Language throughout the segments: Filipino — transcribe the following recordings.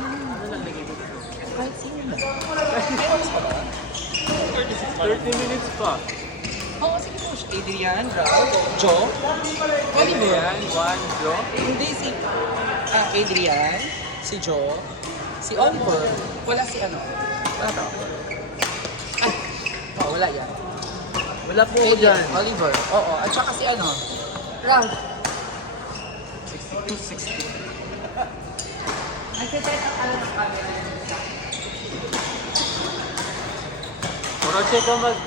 Ano lang lagay ko dito? Kahit sino na. 30 minutes pa. Oo, sige po. Adrian, Ralph, Joe, Oliver. Ayan, Juan, Joe. Hindi si Adrian, si Joe, si Oliver. Wala si ano. Wala to. Ay, wala yan. Wala po ako dyan. Oliver. Oo, at saka si ano. Ralph. 62, 60. Nagsiset up ka lang ng camera. Oroche ka mag...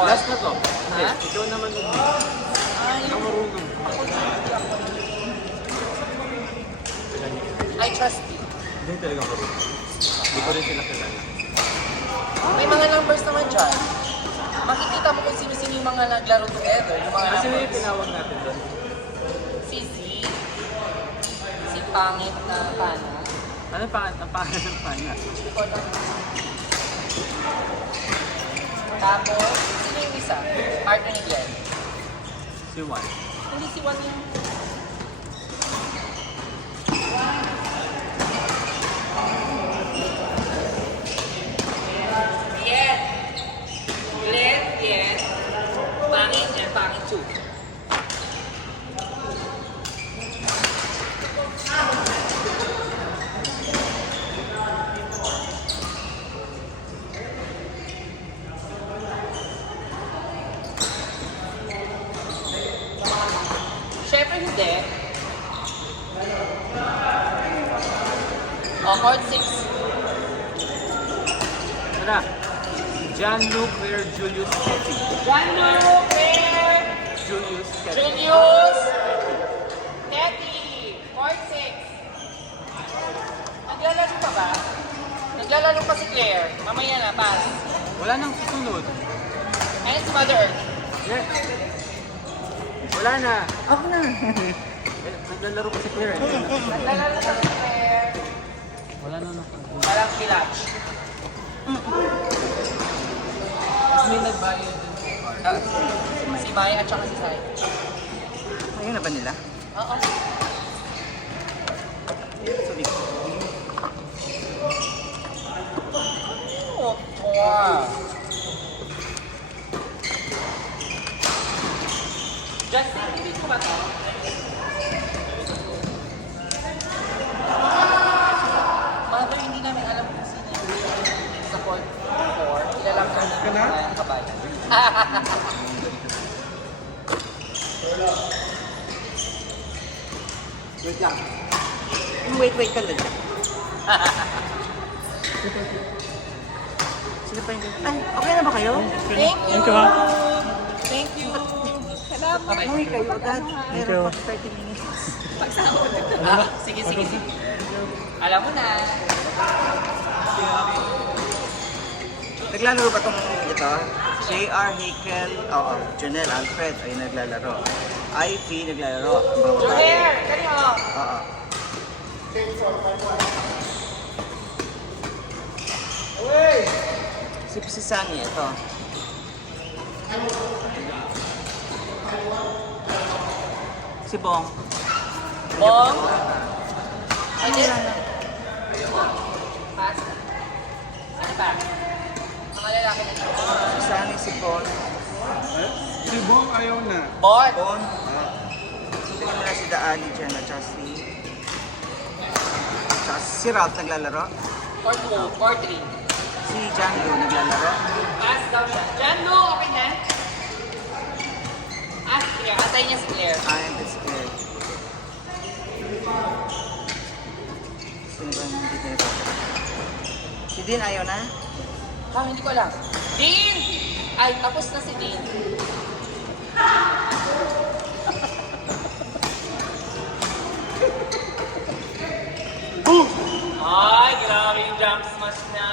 Last na to. Ha? Ikaw naman yung... Ay, Ikaw marunong. I trust you. Hindi talaga marunong. Hindi ko rin sila kilala. May mga numbers naman dyan. Makikita mo kung sino-sino yung mga naglaro together. Yung mga Kasi may numbers. tinawag natin doon. Si Z. Si Pangit na Pana. Ano pa ang pangalan ng pana? Hindi ko alam. Tapos, sino yung isa? Partner ni Glenn. Si Juan. Hindi si Juan yung... Yes! Glenn, yes. Pangit and Pangit too. Siyempre hindi. Court 6. Tara! Jean-Luc Claire Julius Ketty. Juan-Luc, Claire, Julius Ketty. Julius, Teddy, Court 6. Naglalaro pa ba? Naglalaro pa si Claire. Mamaya na, pass. Wala nang susunod. Ayun si Mother Earth. Yeah. Wala na. Ako na. Naglalaro pa si Claire. Naglalaro pa si Claire. Wala na na. Parang village. May nagbayad din. Si Maya at saka si Sai. Ayun na ba nila? Oo. Sorry. Oh, wow. Justin, hindi ko ba ito? Mother, hindi namin alam kung sino yung sa Court 4. Kilala ko na yung kabay. Wait lang. Wait ka lang. Sino pa yung... Ay, okay na ba kayo? Thank you! Thank you! Salamat! Okay kayo agad. Meron pa 30 minutes. Sige. Alam mo na. Naglalaro ba itong ito? J.R. Hakel, oo, Janelle Alfred ay naglalaro. Ivy naglalaro. Ang mga babae. Joher! Kanyo! Oo. Si Sunny, ito. Si Bong. Bong? Ay, din. Pass. Ano pa? Mga lalaki na dito. Si Sunny, si Paul. Si Bong ayaw na. Bon! Bon. Tingnan mo na si Daani dyan at saka si Ralph naglalaro. Court 2, Court 3. Si Django naglalaro. Pass daw siya. Jando, okay na? Ask Claire. Atay niya si Claire. And it's good. Sino ba yung hindi nito? Si Dean ayaw na? Hindi ko alam. Dean! Ay, tapos na si Dean. Ay, grabe yung jump smash na.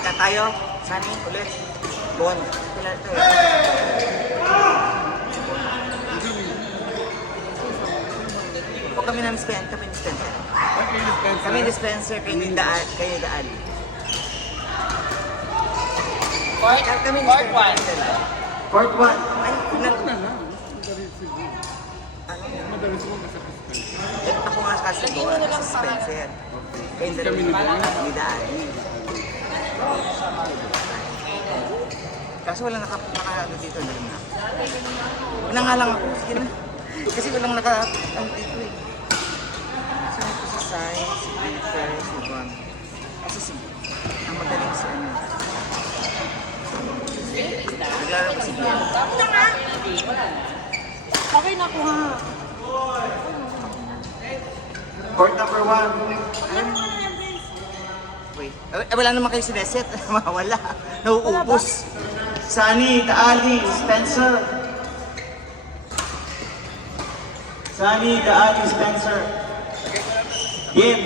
Kaya tayo, Sunny, ulit. Bon. Kailan ito eh. O kami na dispenser, kami dispenser. Kami dispenser, kayo daan. Court? Kami Court 1. Court 1. Ay, Na lang. Madali siguro. Madali siguro kasapos kayo. ako nga kasi Lagyan mo na lang sa Spencer. Kaya hindi Kami ni Daan. ni Daan. Kaso walang naka dito na rin na. Wala nga lang ako. Sige na. Kasi walang ano dito eh. So, ito si Sai, si Peter, si Juan. Kasi si, ang magaling si ano. Naglaro ko si Bian. Okay na ko ha. Court number 1. Wait. Wala naman kayo sineset. Wala. Nauubos. Sunny, Daali, Spencer. Sunny, Daali, Spencer. Bien.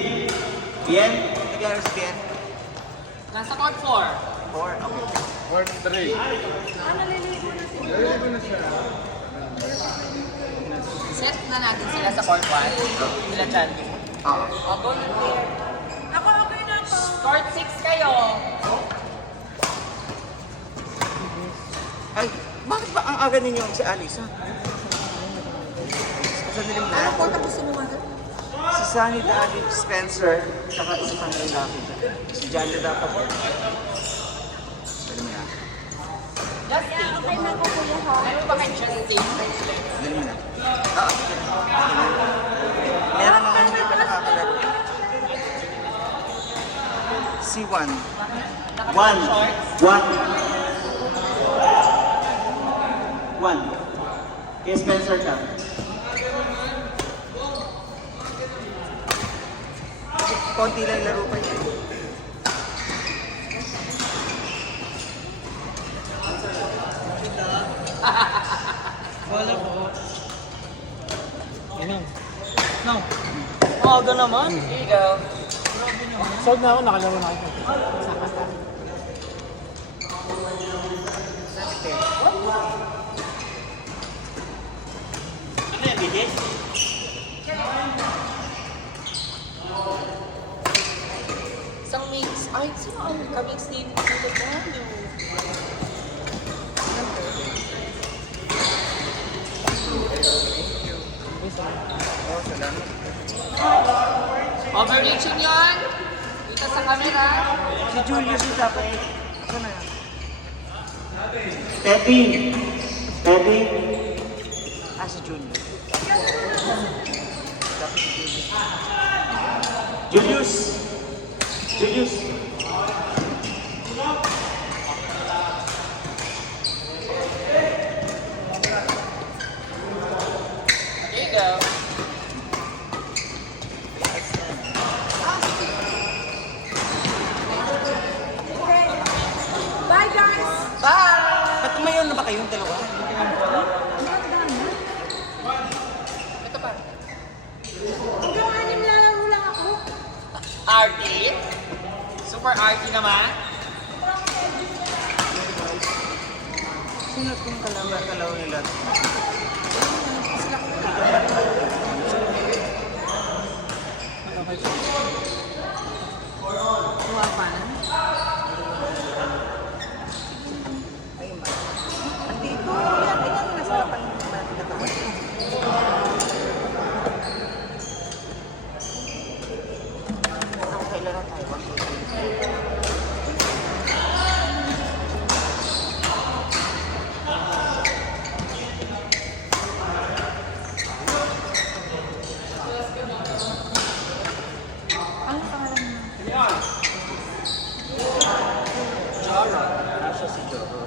Bien? Naglaro si Bien. Nasa court 4. 4. Okay. Court 3. Naliligo na siya. Set na natin sila sa court 1. Sila dyan. Oo. O, go na here. Ako, okay na to. Court 6 kayo. Ay, bakit ba ang aga ninyo si Alice, ha? Sandali mo na. Ano court ang gusto mo nga? Si Sunny, Daali, Spencer, saka isa pang lalaki dyan. Si John na dapat. Sandali mo na. Justin. Okay na ko kuya ha. Ano ba kay Justin? Sandali mo na. Oo. Meron naman dito nakakalaro. Si Juan. Juan. Juan. Juan. Kay Spencer ka. Konti lang laro pa niya. No. Aga naman. Here you go. Sold na ako, nakalaro na ako. Ano yan, Bidit? Isang mix. Ay, sino ang kamix dito? Ano ba? Oo, salamat. Overreaching yun. Dito sa camera. Si Julius yung dapat. Ako na yan. Pepe. Pepe. Ah, si Julius. Dapat si Julius. Julius. Julius. There you go. Bye, guys! Bye! Ba't tumayon na ba kayong dalawa? Ito pa. Hanggang 6 lalaro lang ako. Arty. Super arty naman. Sino kung kalaw nila? Tuwa pa na. Ayun ba? Andito. Yan. Ayan. Nasa harapan ng katawan. Ako kailangan tayo. Ano pangalan mo? Nasa si Joro.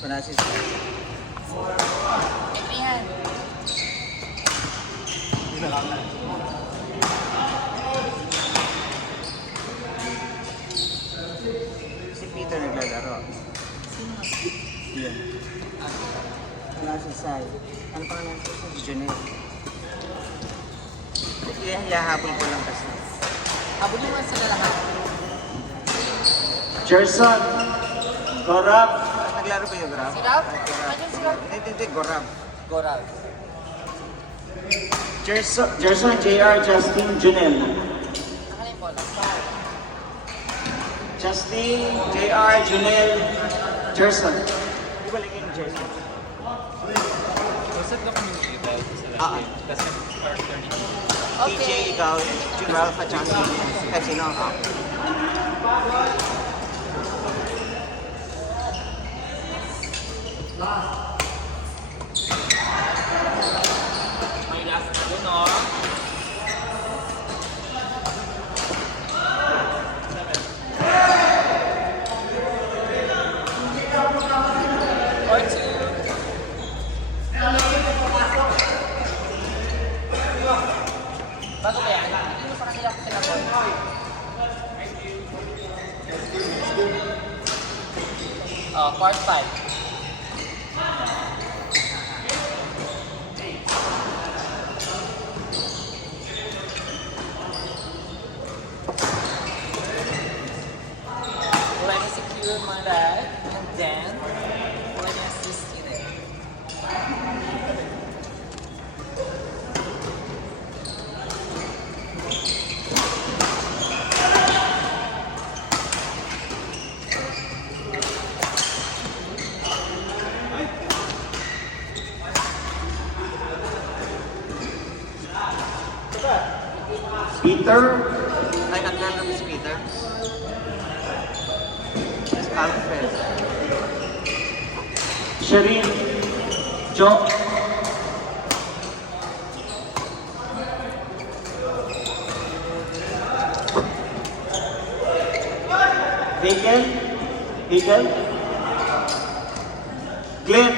Panasi si Adrian. si Peter naglalaro. Yan. Wala si Sai. Ano pa nga si Junel? Hiyahabol ko lang kasi. Habulin mo sila lahat. Gerson! Corrupt! Naglaro ko yung Grab? Si Ralph? Corrupt. Ayun si Hindi, Gorab. Goral. Gerson, JR, Justin, Junel. Nakalay po lang. Justin, JR, Junel, Gerson. Di ba lagyan yung Gerson? Set na kami ng iba sa Ah, lahat. Kasi partner ni TJ, ikaw, Ralph at Justin. At sino? May last na dun, no? Or two. Bago ba yan? Hindi mo sa kanila tinapon. Part 5. Let me secure my bag and then let me assist in it. Peter, Ay, nag-learn si Peter. Yes, Alfred. Sherin, Jo, Hegel, Glenn,